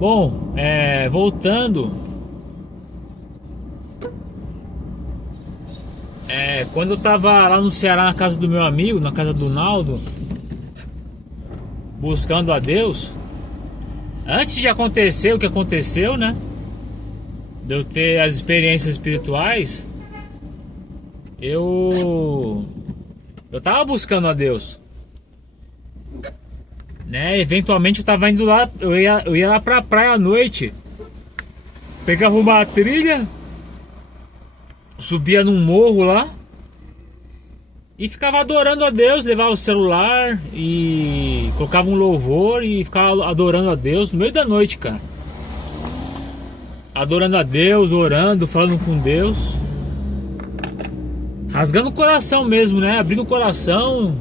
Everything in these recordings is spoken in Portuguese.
Bom, voltando. Quando eu tava lá no Ceará, na casa do meu amigo, na casa do Naldo, buscando a Deus, antes de acontecer o que aconteceu, né? De eu ter as experiências espirituais, eu tava buscando a Deus, né? Eventualmente eu tava indo lá, eu ia lá pra praia à noite, pegava uma trilha, subia num morro lá e ficava adorando a Deus, levava o celular e colocava um louvor e ficava adorando a Deus no meio da noite, cara. Adorando a Deus, orando, falando com Deus, rasgando o coração mesmo, né? Abrindo o coração,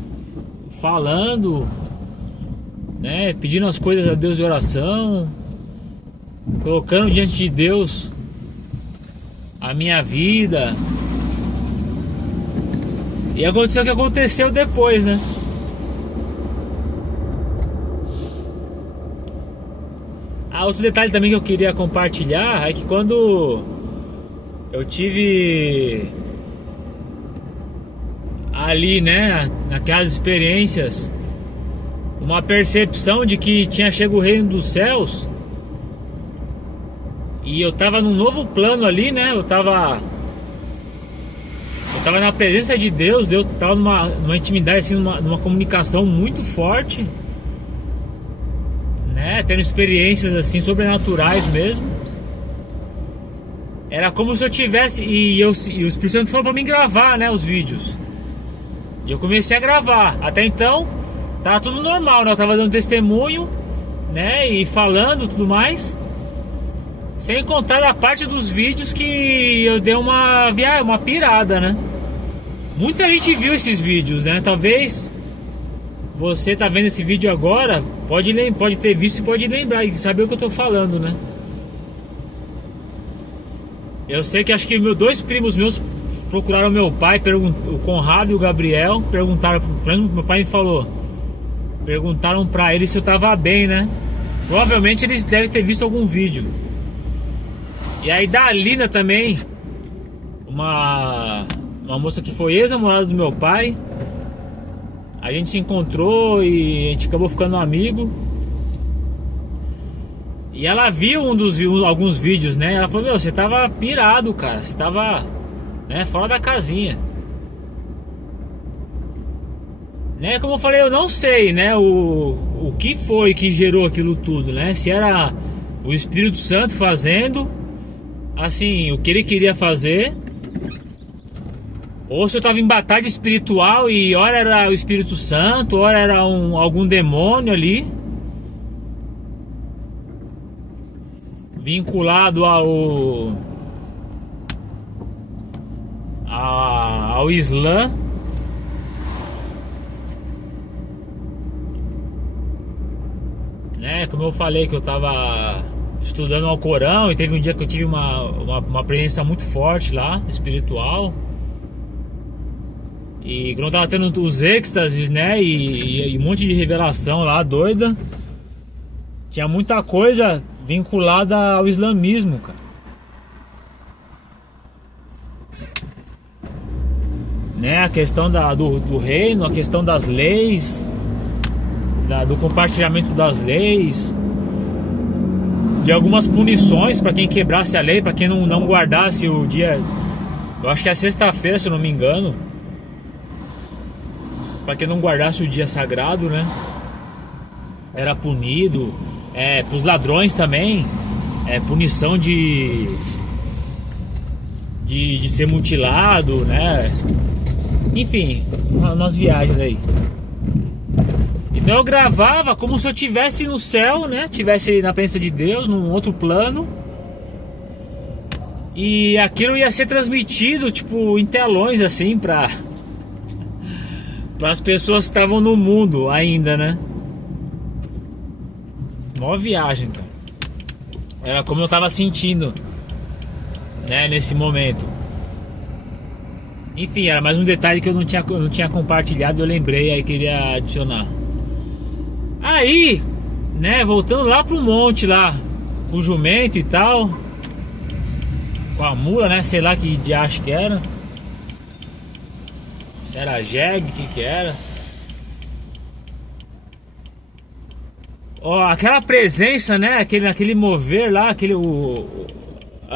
falando, né? Pedindo as coisas a Deus de oração, colocando diante de Deus a minha vida. E aconteceu o que aconteceu depois, né? Outro detalhe também que eu queria compartilhar é que quando eu tive ali, né, naquelas experiências, uma percepção de que tinha chegado o reino dos céus, e eu tava num novo plano ali, né? Eu tava na presença de Deus, eu tava numa intimidade, assim, numa comunicação muito forte, né? Tendo experiências assim sobrenaturais mesmo. Era como se eu tivesse, e o Espírito Santo falou pra mim gravar, né, os vídeos. E eu comecei a gravar. Até então tava tudo normal, né? Eu tava dando testemunho, né, e falando tudo mais. Sem contar a parte dos vídeos que eu dei uma pirada, né? Muita gente viu esses vídeos, né? Talvez você tá vendo esse vídeo agora, pode ter visto e pode lembrar e saber o que eu tô falando, né? Eu sei que acho que dois primos meus procuraram meu pai, o Conrado e o Gabriel, perguntaram, por exemplo, meu pai me falou, perguntaram pra ele se eu tava bem, né? Provavelmente eles devem ter visto algum vídeo. E aí da Alina também, uma moça que foi ex-namorada do meu pai, a gente se encontrou e a gente acabou ficando amigo. E ela viu alguns vídeos, né? Ela falou, meu, você tava pirado, cara, você tava, né, fora da casinha. Né, como eu falei, eu não sei, né, o que foi que gerou aquilo tudo, né? Se era o Espírito Santo fazendo assim, o que ele queria fazer, ou se eu tava em batalha espiritual e ora era o Espírito Santo, ora era algum demônio ali vinculado ao Islã, né? Como eu falei que eu tava estudando o Alcorão e teve um dia que eu tive uma presença muito forte lá, espiritual. E quando eu tava tendo os êxtases, né, e um monte de revelação lá, doida, tinha muita coisa vinculada ao islamismo, cara. Né, a questão do reino, a questão das leis, do compartilhamento das leis, de algumas punições para quem quebrasse a lei, para quem não guardasse o dia, eu acho que é sexta-feira, se eu não me engano, para quem não guardasse o dia sagrado, né, era punido. Para os ladrões também, punição de ser mutilado, né, enfim, umas viagens aí. Então eu gravava como se eu estivesse no céu, né? Estivesse na presença de Deus, num outro plano. E aquilo ia ser transmitido, tipo, em telões, assim, para as pessoas que estavam no mundo ainda, né? Mó viagem, cara. Era como eu tava sentindo, né, nesse momento. Enfim, era mais um detalhe que eu não tinha compartilhado, eu lembrei, aí queria adicionar. Aí, né, voltando lá pro monte lá, com o jumento e tal, com a mula, né? Sei lá que diacho que era. Se era jegue, o que era. Ó, aquela presença, né? Aquele mover lá,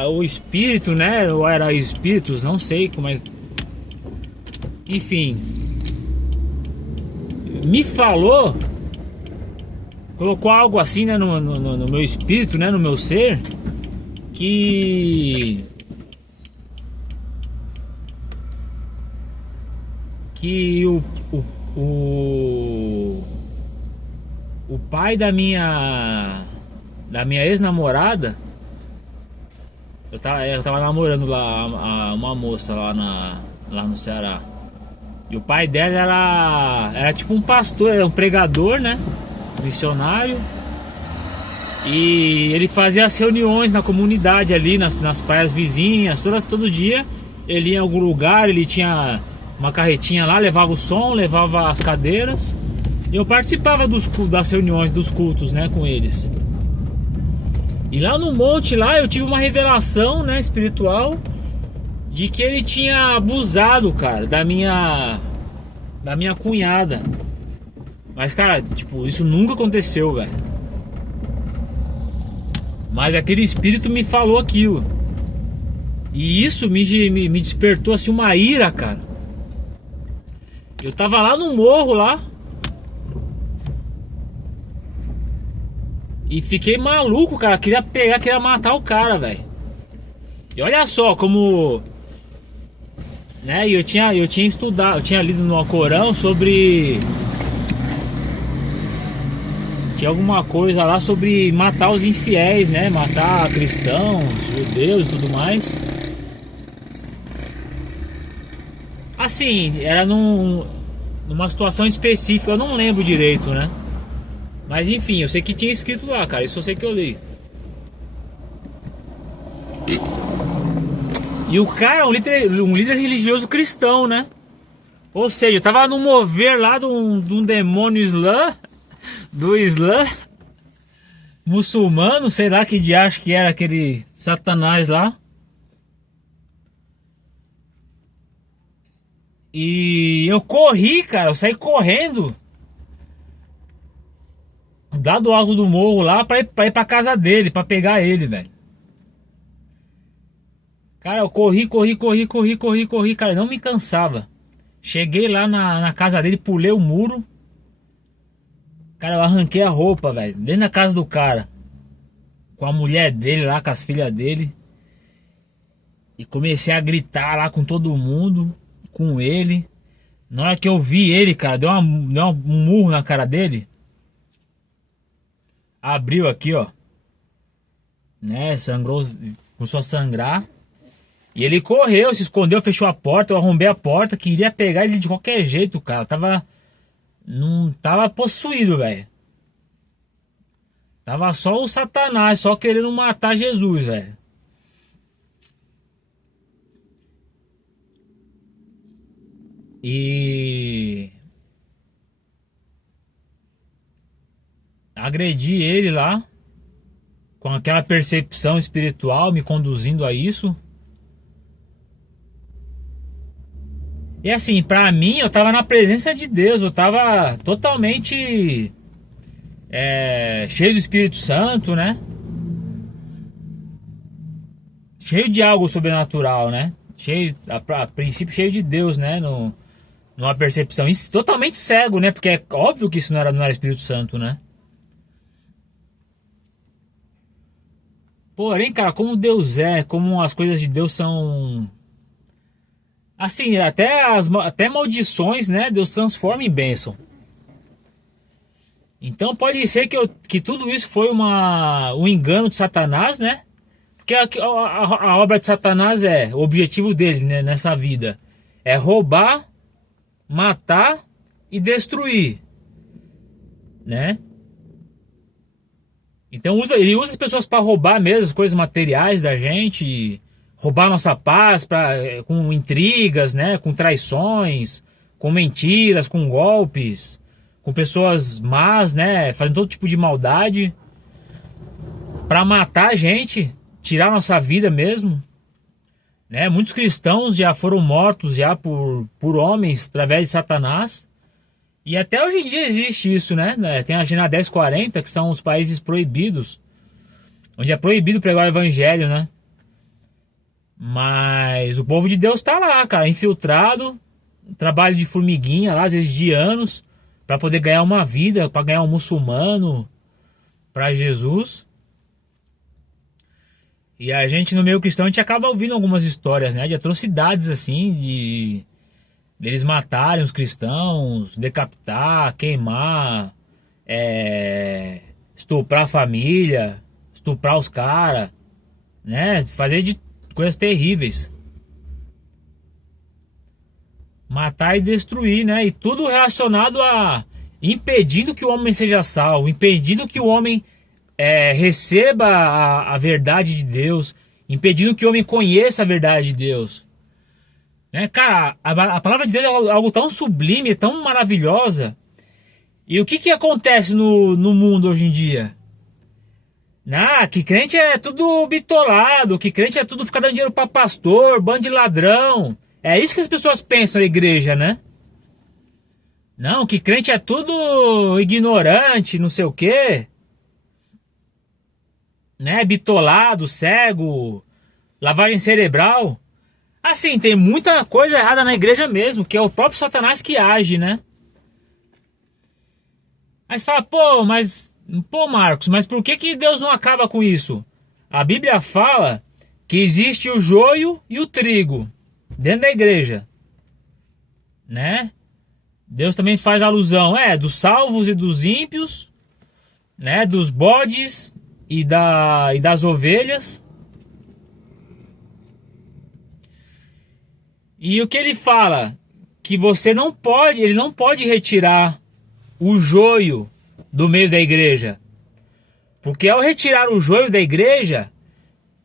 o espírito, né? Ou era espíritos, não sei como é. Enfim, me falou, colocou algo assim, né, no meu espírito, né, no meu ser, que o pai da minha ex-namorada, eu tava namorando lá uma moça lá no Ceará. E o pai dela era tipo um pastor, era um pregador, né? Missionário. E ele fazia as reuniões na comunidade ali, nas praias vizinhas, todo dia. Ele ia em algum lugar, ele tinha uma carretinha lá, levava o som, levava as cadeiras. E eu participava das reuniões, dos cultos, né, com eles. E lá no monte, lá, eu tive uma revelação, né, espiritual, de que ele tinha abusado, cara, da minha cunhada. Mas, cara, tipo, isso nunca aconteceu, velho. Mas aquele espírito me falou aquilo. E isso me despertou, assim, uma ira, cara. Eu tava lá no morro, lá. E fiquei maluco, cara. Queria matar o cara, velho. E olha só como... né? E eu tinha estudado, eu tinha lido no Alcorão sobre... tinha alguma coisa lá sobre matar os infiéis, né? Matar cristãos, judeus e tudo mais. Assim, era numa situação específica, eu não lembro direito, né? Mas enfim, eu sei que tinha escrito lá, cara. Isso eu sei que eu li. E o cara é um líder religioso cristão, né? Ou seja, eu tava no mover lá de um demônio do Islã, muçulmano, sei lá que diacho que era aquele Satanás lá. E eu corri, cara, eu saí correndo lá do alto do morro lá pra ir pra casa dele, pra pegar ele, velho. Cara, eu corri, cara, não me cansava. Cheguei lá na casa dele, pulei o muro. Cara, eu arranquei a roupa, velho, dentro da casa do cara. Com a mulher dele lá, com as filhas dele. E comecei a gritar lá com todo mundo, com ele. Na hora que eu vi ele, cara, deu um murro na cara dele. Abriu aqui, ó. Né, sangrou, começou a sangrar. E ele correu, se escondeu, fechou a porta, eu arrombei a porta, queria pegar ele de qualquer jeito, cara. Não tava possuído, velho. Tava só o Satanás, só querendo matar Jesus, velho. E agredi ele lá, com aquela percepção espiritual me conduzindo a isso. E assim, pra mim, eu tava na presença de Deus, eu tava totalmente cheio do Espírito Santo, né? Cheio de algo sobrenatural, né? A princípio cheio de Deus, né? Numa percepção. Isso, totalmente cego, né? Porque é óbvio que isso não era Espírito Santo, né? Porém, cara, como Deus como as coisas de Deus são... assim, até maldições, né? Deus transforma em bênção. Então pode ser que tudo isso foi um engano de Satanás, né? Porque a obra de Satanás o objetivo dele, né, nessa vida é roubar, matar e destruir, né? Então ele usa as pessoas para roubar mesmo as coisas materiais da gente, roubar nossa paz com intrigas, né? Com traições, com mentiras, com golpes, com pessoas más, né? Fazendo todo tipo de maldade. para matar a gente, tirar nossa vida mesmo, né? Muitos cristãos já foram mortos já por homens através de Satanás. E até hoje em dia existe isso, né? Tem a Agenda 1040, que são os países proibidos, onde é proibido pregar o evangelho, né? Mas o povo de Deus tá lá, cara, infiltrado, trabalho de formiguinha lá, às vezes de anos, para poder ganhar uma vida, para ganhar um muçulmano para Jesus. E a gente no meio cristão, a gente acaba ouvindo algumas histórias, né, de atrocidades assim, de eles matarem os cristãos, decapitar, queimar, estuprar a família, estuprar os caras, né? Fazer de coisas terríveis. Matar e destruir, né? E tudo relacionado a impedindo que o homem seja salvo, impedindo que o homem receba a verdade de Deus, impedindo que o homem conheça a verdade de Deus. Né? Cara, a palavra de Deus é algo tão sublime, tão maravilhosa. E o que acontece no mundo hoje em dia? Que crente é tudo bitolado, que crente é tudo ficar dando dinheiro pra pastor, bando de ladrão. É isso que as pessoas pensam na igreja, né? Não, que crente é tudo ignorante, não sei o quê. Né? Bitolado, cego, lavagem cerebral. Assim, tem muita coisa errada na igreja mesmo, que é o próprio Satanás que age, né? Aí você fala, pô, Marcos, mas por que Deus não acaba com isso? A Bíblia fala que existe o joio e o trigo dentro da igreja, né? Deus também faz alusão, dos salvos e dos ímpios, né? Dos bodes e das ovelhas. E o que ele fala? Que ele não pode retirar o joio do meio da igreja. Porque ao retirar o joio da igreja,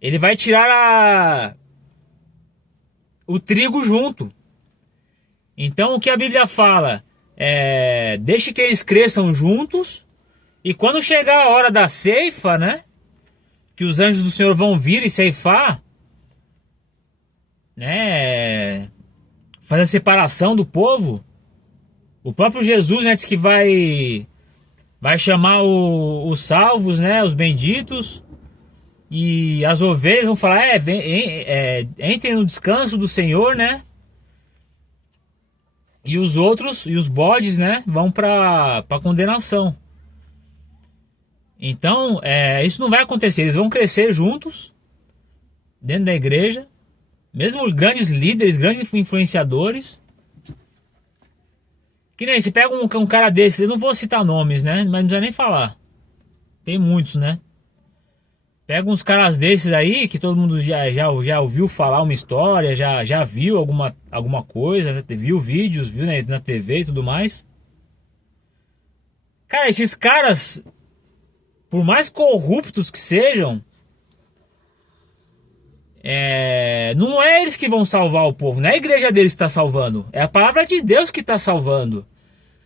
ele vai tirar o trigo junto. Então o que a Bíblia fala? Deixe que eles cresçam juntos, e quando chegar a hora da ceifa, né? Que os anjos do Senhor vão vir e ceifar, né? Fazer a separação do povo. O próprio Jesus, né, diz que vai chamar os salvos, né, os benditos, e as ovelhas vão falar, entrem no descanso do Senhor, né? E os outros, e os bodes, né, vão para condenação. Então, isso não vai acontecer. Eles vão crescer juntos dentro da igreja, mesmo grandes líderes, grandes influenciadores. Que nem se pega um cara desse, eu não vou citar nomes, né? Mas não precisa nem falar. Tem muitos, né? Pega uns caras desses aí que todo mundo já ouviu falar uma história, já viu alguma coisa, né? Viu vídeos, viu na TV e tudo mais. Cara, esses caras, por mais corruptos que sejam, não é eles que vão salvar o povo, não é a igreja deles que está salvando, é a palavra de Deus que está salvando.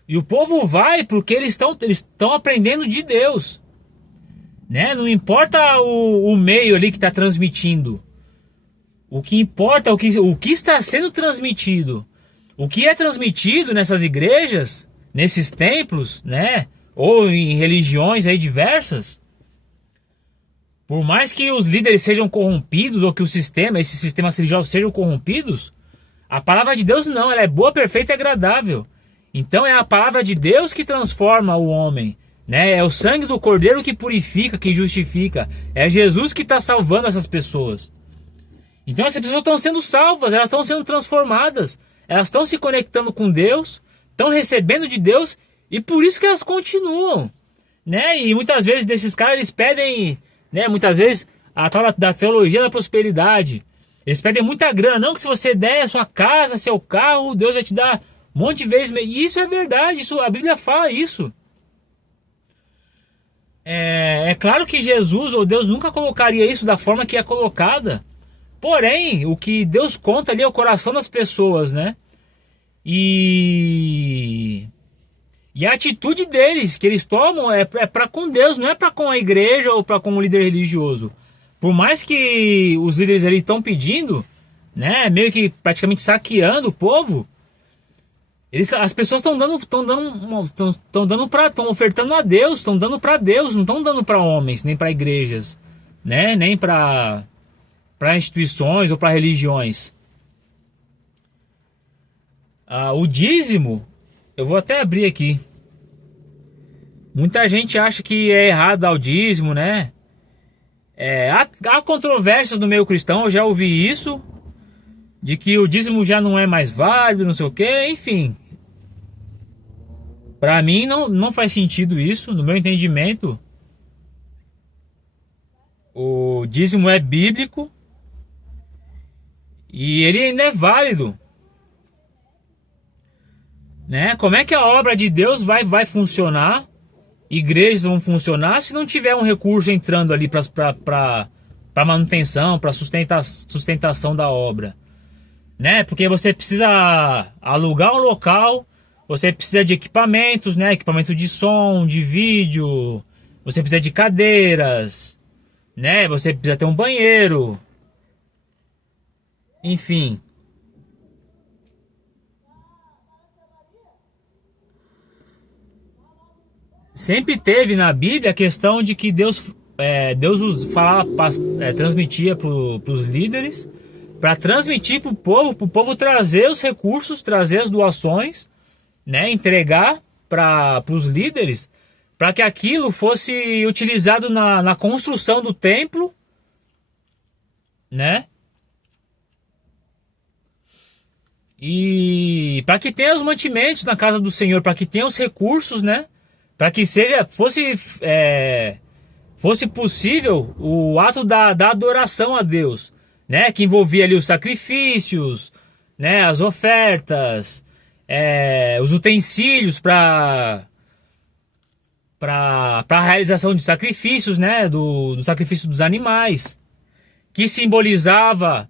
E o povo vai porque eles estão aprendendo de Deus, né? Não importa o meio ali que está transmitindo, o que importa é o que está sendo transmitido. O que é transmitido nessas igrejas, nesses templos, né? Ou em religiões aí diversas. Por mais que os líderes sejam corrompidos, ou que esses sistemas religiosos sejam corrompidos, a palavra de Deus não, ela é boa, perfeita e agradável. Então é a palavra de Deus que transforma o homem, né? É o sangue do Cordeiro que purifica, que justifica. É Jesus que está salvando essas pessoas. Então essas pessoas estão sendo salvas, elas estão sendo transformadas, elas estão se conectando com Deus, estão recebendo de Deus, e por isso que elas continuam, né? E muitas vezes desses caras eles pedem, né? Muitas vezes a tal da teologia da prosperidade. Eles pedem muita grana, não que se você der a sua casa, seu carro, Deus vai te dar um monte de vezes. E isso é verdade, isso, a Bíblia fala isso. É claro que Jesus ou Deus nunca colocaria isso da forma que é colocada. Porém, o que Deus conta ali é o coração das pessoas, né? E E a atitude deles, que eles tomam, é para com Deus, não é para com a igreja ou para com o líder religioso. Por mais que os líderes ali estão pedindo, né, meio que praticamente saqueando o povo, as pessoas estão ofertando a Deus, estão dando para Deus, não estão dando para homens, nem para igrejas, né, nem para instituições ou para religiões. O dízimo, eu vou até abrir aqui. Muita gente acha que é errado dar o dízimo, né? Há controvérsias no meio cristão, eu já ouvi isso, de que o dízimo já não é mais válido, não sei o que, enfim. Pra mim não faz sentido isso, no meu entendimento. O dízimo é bíblico e ele ainda é válido, né? Como é que a obra de Deus vai funcionar? Igrejas vão funcionar se não tiver um recurso entrando ali para manutenção, para sustentação da obra, né? Porque você precisa alugar um local, você precisa de equipamentos, né? Equipamento de som, de vídeo, você precisa de cadeiras, né? Você precisa ter um banheiro, enfim. Sempre teve na Bíblia a questão de que Deus transmitia para os líderes, para transmitir para o povo trazer os recursos, trazer as doações, né, entregar para os líderes, para que aquilo fosse utilizado na construção do templo, né? E para que tenha os mantimentos na casa do Senhor, para que tenha os recursos, né? Para que fosse possível o ato da adoração a Deus, né? Que envolvia ali os sacrifícios, né? As ofertas, os utensílios para a realização de sacrifícios, né? Do sacrifício dos animais, que simbolizava,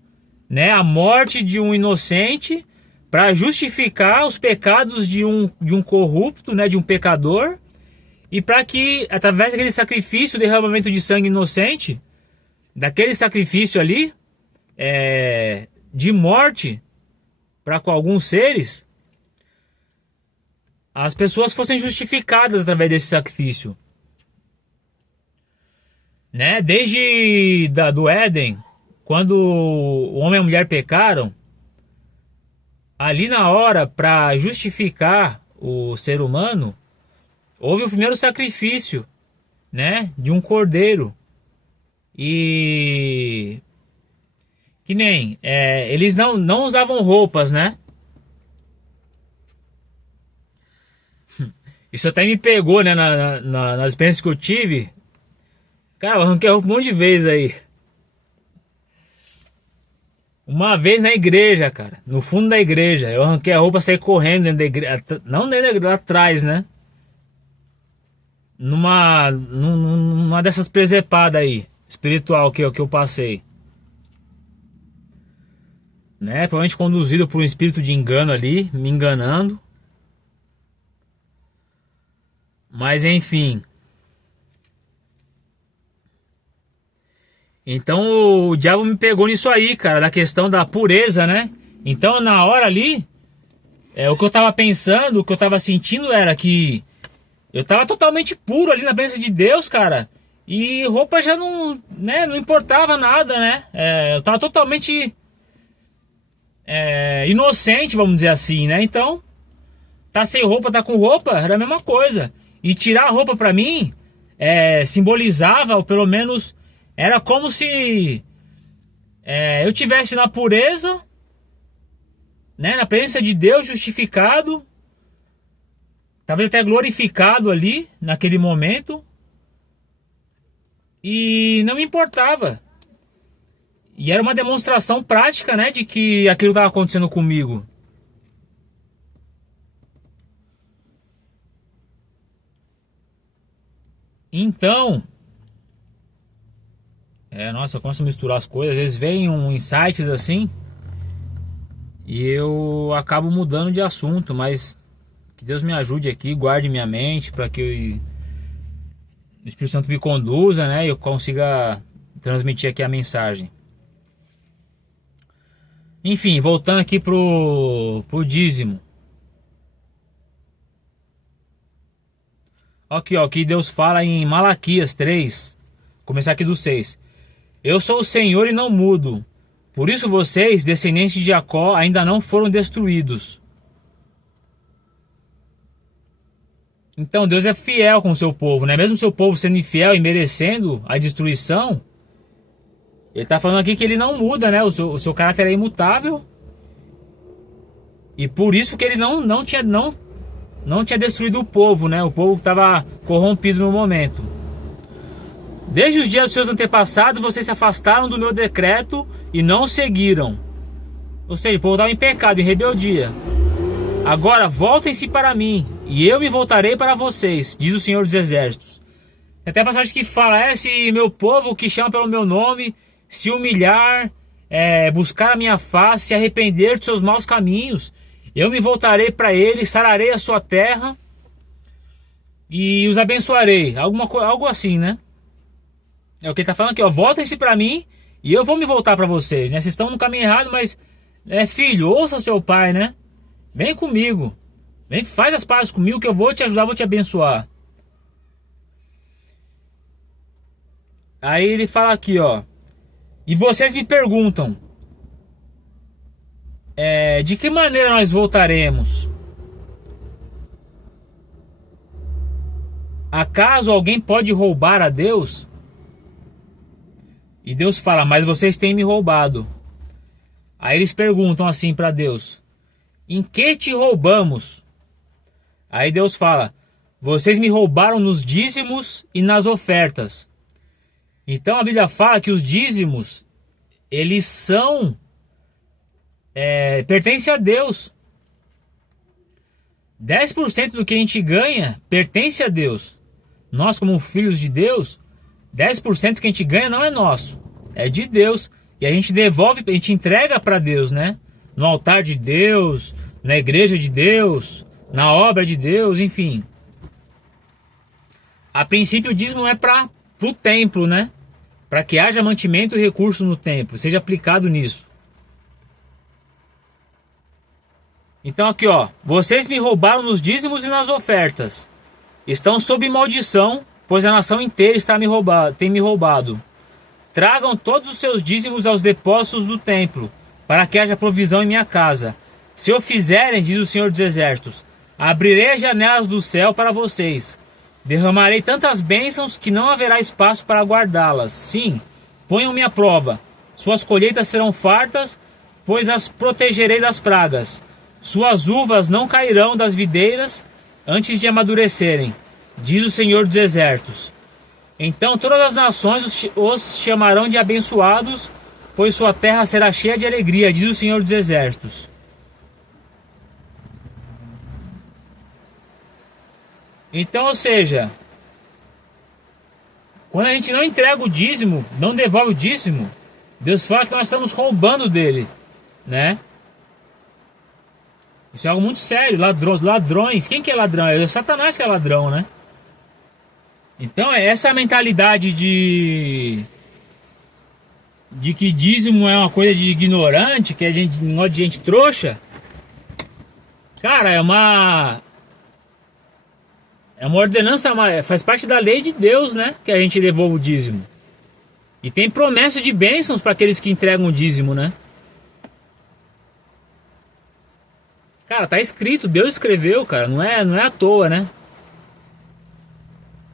né, a morte de um inocente para justificar os pecados de um corrupto, né? De um pecador. E para que, através daquele sacrifício, derramamento de sangue inocente, daquele sacrifício ali, de morte para com alguns seres, as pessoas fossem justificadas através desse sacrifício, né? Desde do Éden, quando o homem e a mulher pecaram, ali na hora, para justificar o ser humano, houve o primeiro sacrifício, né, de um cordeiro. E que nem eles não usavam roupas, né? Isso até me pegou, né, nas experiências que eu tive. Cara, eu arranquei a roupa um monte de vezes aí. Uma vez na igreja, cara, no fundo da igreja, eu arranquei a roupa, saí correndo dentro da igreja, não dentro da igreja, lá atrás, né? Numa dessas presepadas aí, espiritual que eu passei, né? Provavelmente conduzido por um espírito de engano ali, me enganando. Mas enfim. Então o diabo me pegou nisso aí, cara, da questão da pureza, né? Então na hora ali, o que eu tava pensando, o que eu tava sentindo era que eu tava totalmente puro ali na presença de Deus, cara. E roupa já não, né, não importava nada, né? Eu tava totalmente inocente, vamos dizer assim, né? Então, tá sem roupa, tá com roupa, era a mesma coisa. E tirar a roupa pra mim simbolizava, ou pelo menos era como se eu tivesse na pureza, né? Na presença de Deus, justificado. Talvez até glorificado ali, naquele momento. E não me importava. E era uma demonstração prática, né, de que aquilo estava acontecendo comigo. Então, nossa, eu começo a misturar as coisas. Às vezes vem insights assim e eu acabo mudando de assunto, mas Que Deus me ajude aqui, guarde minha mente para que o Espírito Santo me conduza, né? E eu consiga transmitir aqui a mensagem. Enfim, voltando aqui pro dízimo. Aqui, ó, que Deus fala em Malaquias 3. Começar aqui do 6. Eu sou o Senhor e não mudo. Por isso vocês, descendentes de Jacó, ainda não foram destruídos. Então Deus é fiel com o seu povo, né? Mesmo o seu povo sendo infiel e merecendo a destruição, ele está falando aqui que ele não muda, né? O seu caráter é imutável. E por isso que ele não tinha destruído o povo, né? O povo estava corrompido no momento. Desde os dias dos seus antepassados, vocês se afastaram do meu decreto e não o seguiram. Ou seja, o povo estava em pecado, em rebeldia. Agora voltem-se para mim, e eu me voltarei para vocês, diz o Senhor dos Exércitos. Tem até a passagem que fala, se meu povo que chama pelo meu nome se humilhar, buscar a minha face, se arrepender de seus maus caminhos, eu me voltarei para eles, sararei a sua terra e os abençoarei. Algo assim, né? É o que ele está falando aqui, ó. Voltem-se para mim e eu vou me voltar para vocês, né? Vocês estão no caminho errado, mas filho, ouça o seu pai, né? Vem comigo. Vem, faz as pazes comigo que eu vou te ajudar, vou te abençoar. Aí ele fala aqui, ó. E vocês me perguntam, de que maneira nós voltaremos? Acaso alguém pode roubar a Deus? E Deus fala, mas vocês têm me roubado. Aí eles perguntam assim para Deus, em que te roubamos? Aí Deus fala, vocês me roubaram nos dízimos e nas ofertas. Então a Bíblia fala que os dízimos, eles são, pertencem a Deus. 10% do que a gente ganha pertence a Deus. Nós, como filhos de Deus, 10% que a gente ganha não é nosso, é de Deus. E a gente devolve, a gente entrega para Deus, né? No altar de Deus, na igreja de Deus, na obra de Deus, enfim. A princípio o dízimo é para o templo, né? Para que haja mantimento e recurso no templo, seja aplicado nisso. Então aqui, ó, vocês me roubaram nos dízimos e nas ofertas. Estão sob maldição, pois a nação inteira tem me roubado. Tragam todos os seus dízimos aos depósitos do templo, para que haja provisão em minha casa. Se o fizerem, diz o Senhor dos Exércitos, abrirei as janelas do céu para vocês. Derramarei tantas bênçãos que não haverá espaço para guardá-las. Sim, ponham-me à prova. Suas colheitas serão fartas, pois as protegerei das pragas. Suas uvas não cairão das videiras antes de amadurecerem, diz o Senhor dos Exércitos. Então todas as nações os chamarão de abençoados, pois sua terra será cheia de alegria, diz o Senhor dos Exércitos. Então, ou seja, quando a gente não entrega o dízimo, não devolve o dízimo, Deus fala que nós estamos roubando dele, né? Isso é algo muito sério. Ladrões. Quem que é ladrão? É o Satanás que é ladrão, né? Então é essa mentalidade de que dízimo é uma coisa de ignorante, que é negócio de gente trouxa. Cara, é uma ordenança, faz parte da lei de Deus, né? Que a gente devolva o dízimo. E tem promessa de bênçãos para aqueles que entregam o dízimo, né? Cara, tá escrito, Deus escreveu, cara, não é à toa, né?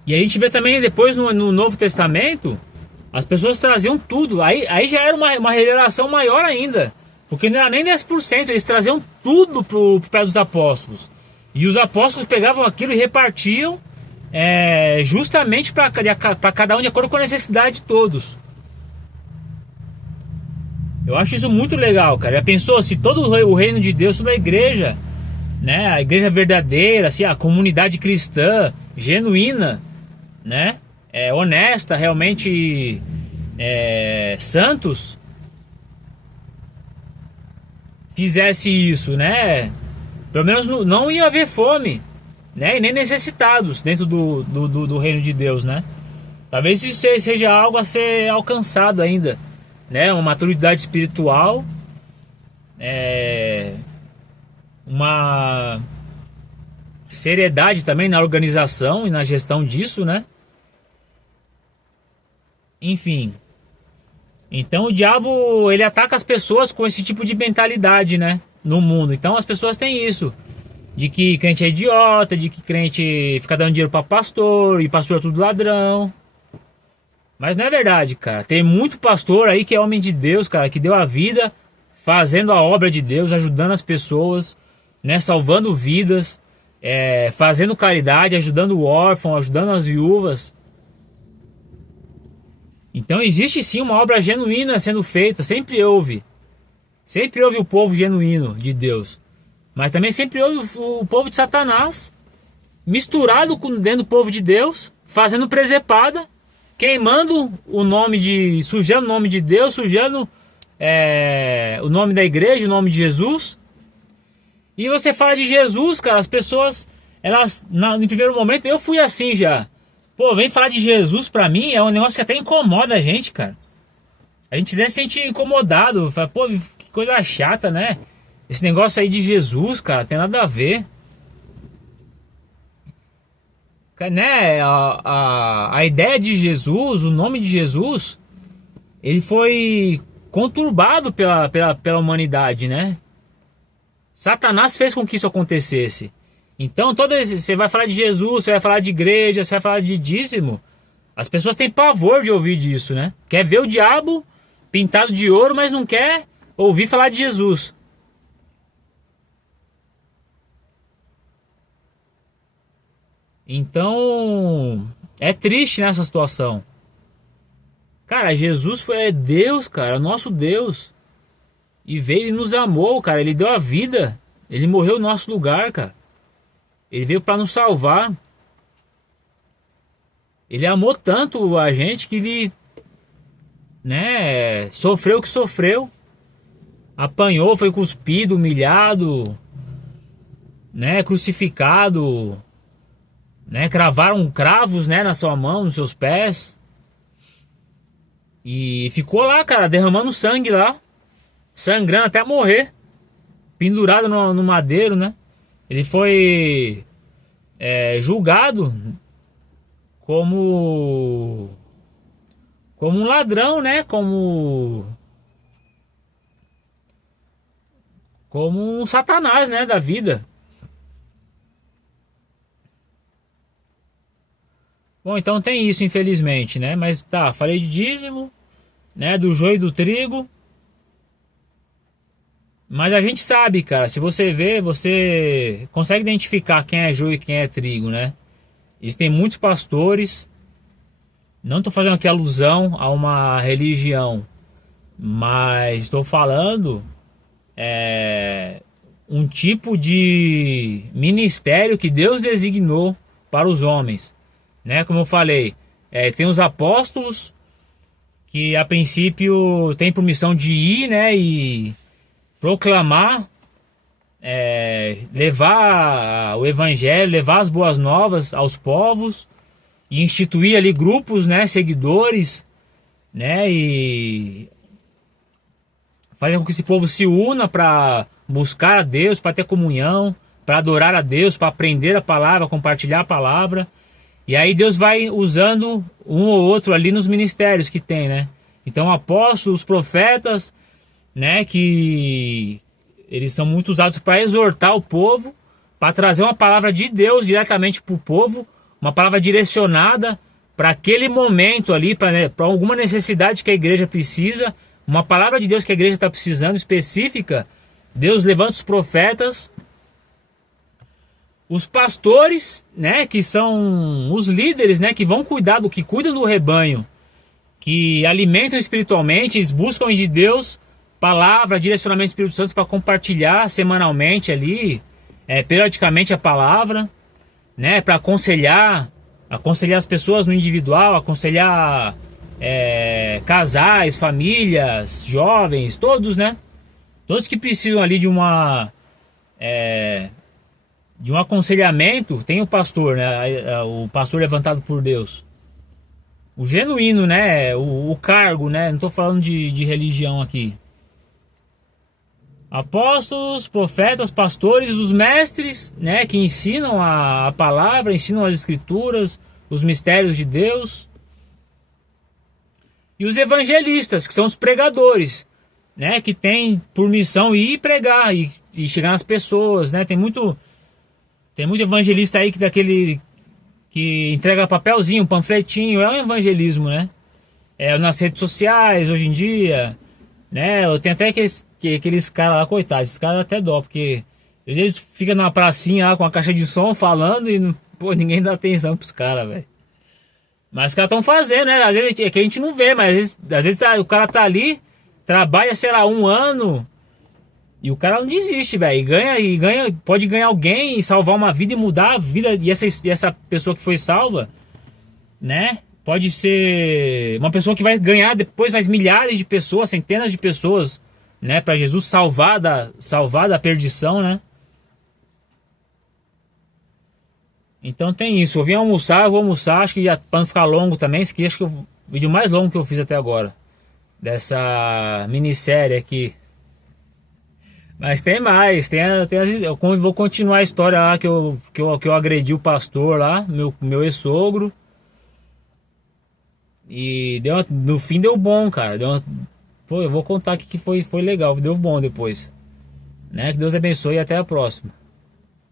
E a gente vê também depois no Novo Testamento, as pessoas traziam tudo, aí já era uma revelação maior ainda, porque não era nem 10%, eles traziam tudo pro pé dos apóstolos. E os apóstolos pegavam aquilo e repartiam justamente para cada um de acordo com a necessidade de todos. Eu acho isso muito legal, cara. Já pensou se todo o reino de Deus, toda a igreja, né, a igreja verdadeira, assim, a comunidade cristã genuína, né, honesta, realmente santos, fizesse isso, né? Pelo menos não ia haver fome, né? E nem necessitados dentro do reino de Deus, né? Talvez isso seja algo a ser alcançado ainda, né? Uma maturidade espiritual, uma seriedade também na organização e na gestão disso, né? Enfim. Então o diabo, ele ataca as pessoas com esse tipo de mentalidade, né? No mundo. Então as pessoas têm isso. De que crente é idiota, de que crente fica dando dinheiro pra pastor, e pastor é tudo ladrão. Mas não é verdade, cara. Tem muito pastor aí que é homem de Deus, cara, que deu a vida fazendo a obra de Deus, ajudando as pessoas, né? Salvando vidas, fazendo caridade, ajudando o órfão, ajudando as viúvas. Então existe sim uma obra genuína sendo feita, sempre houve. Sempre houve o povo genuíno de Deus. Mas também sempre houve o povo de Satanás, misturado dentro do povo de Deus, fazendo presepada, queimando o nome sujando o nome de Deus, sujando o nome da igreja, o nome de Jesus. E você fala de Jesus, cara, as pessoas, elas, no primeiro momento, eu fui assim já. Pô, vem falar de Jesus pra mim, é um negócio que até incomoda a gente, cara. A gente deve se sentir incomodado, fala, pô, que coisa chata, né? Esse negócio aí de Jesus, cara, tem nada a ver. Né? A ideia de Jesus, o nome de Jesus, ele foi conturbado pela humanidade, né? Satanás fez com que isso acontecesse. Então, você vai falar de Jesus, você vai falar de igreja, você vai falar de dízimo. As pessoas têm pavor de ouvir disso, né? Quer ver o diabo pintado de ouro, mas não quer ouvir falar de Jesus. Então, é triste nessa situação. Cara, Jesus é Deus, cara, é nosso Deus. E veio e nos amou, cara, ele deu a vida. Ele morreu no nosso lugar, cara. Ele veio para nos salvar. Ele amou tanto a gente que ele, né, sofreu o que sofreu. Apanhou, foi cuspido, humilhado, né, crucificado, né, cravaram cravos, né, na sua mão, nos seus pés. E ficou lá, cara, derramando sangue lá, sangrando até morrer, pendurado no madeiro, né? Ele foi julgado como um ladrão, né? Como um Satanás, né, da vida. Bom, então tem isso, infelizmente, né? Mas tá, falei de dízimo, né? Do joio e do trigo. Mas a gente sabe, cara, se você vê, você consegue identificar quem é joio e quem é trigo, né? Existem muitos pastores. Não estou fazendo aqui alusão a uma religião, mas estou falando um tipo de ministério que Deus designou para os homens. Né, como eu falei, tem os apóstolos que a princípio tem por missão de ir, né, e proclamar, levar o evangelho, levar as boas novas aos povos e instituir ali grupos, né, seguidores, né, e fazer com que esse povo se una para buscar a Deus, para ter comunhão, para adorar a Deus, para aprender a palavra, compartilhar a palavra. E aí Deus vai usando um ou outro ali nos ministérios que tem, né? Então apóstolos, profetas, né? Que eles são muito usados para exortar o povo, para trazer uma palavra de Deus diretamente para o povo, uma palavra direcionada para aquele momento ali, para alguma necessidade que a igreja precisa, uma palavra de Deus que a igreja está precisando específica. Deus levanta os profetas. Os pastores, né, que são os líderes, né, que vão cuidar que cuidam do rebanho, que alimentam espiritualmente, eles buscam de Deus palavra, direcionamento do Espírito Santo para compartilhar semanalmente ali, periodicamente a palavra, né, para aconselhar as pessoas no individual, aconselhar casais, famílias, jovens, todos, né, todos que precisam ali de uma de um aconselhamento, tem o pastor, né? O pastor levantado por Deus. O genuíno, né? O cargo, né? Não estou falando de religião aqui. Apóstolos, profetas, pastores, os mestres, né? Que ensinam a palavra, ensinam as escrituras, os mistérios de Deus. E os evangelistas, que são os pregadores, né? Que tem por missão ir pregar e chegar nas pessoas, né? Tem muito evangelista aí que entrega papelzinho, panfletinho, é um evangelismo, né? É nas redes sociais hoje em dia, né? Eu tenho até aqueles caras lá, coitados, esses caras até dó, porque às vezes fica na pracinha lá com a caixa de som falando e pô, ninguém dá atenção pros caras, velho. Mas os caras estão fazendo, né? Às vezes é que a gente não vê, mas às vezes o cara tá ali, trabalha, sei lá, 1 ano. E o cara não desiste, velho. E ganha, pode ganhar alguém e salvar uma vida e mudar a vida. E essa pessoa que foi salva, né? Pode ser uma pessoa que vai ganhar depois mais milhares de pessoas, centenas de pessoas, né? Para Jesus salvar da perdição, né? Então tem isso. Eu vou almoçar, acho que já para não ficar longo também. Esse aqui acho que é o vídeo mais longo que eu fiz até agora. Dessa minissérie aqui. Mas tem mais, eu vou continuar a história lá que eu agredi o pastor lá, meu ex-sogro. E no fim deu bom, cara. Pô, eu vou contar aqui que foi legal, deu bom depois. Né? Que Deus abençoe e até a próxima.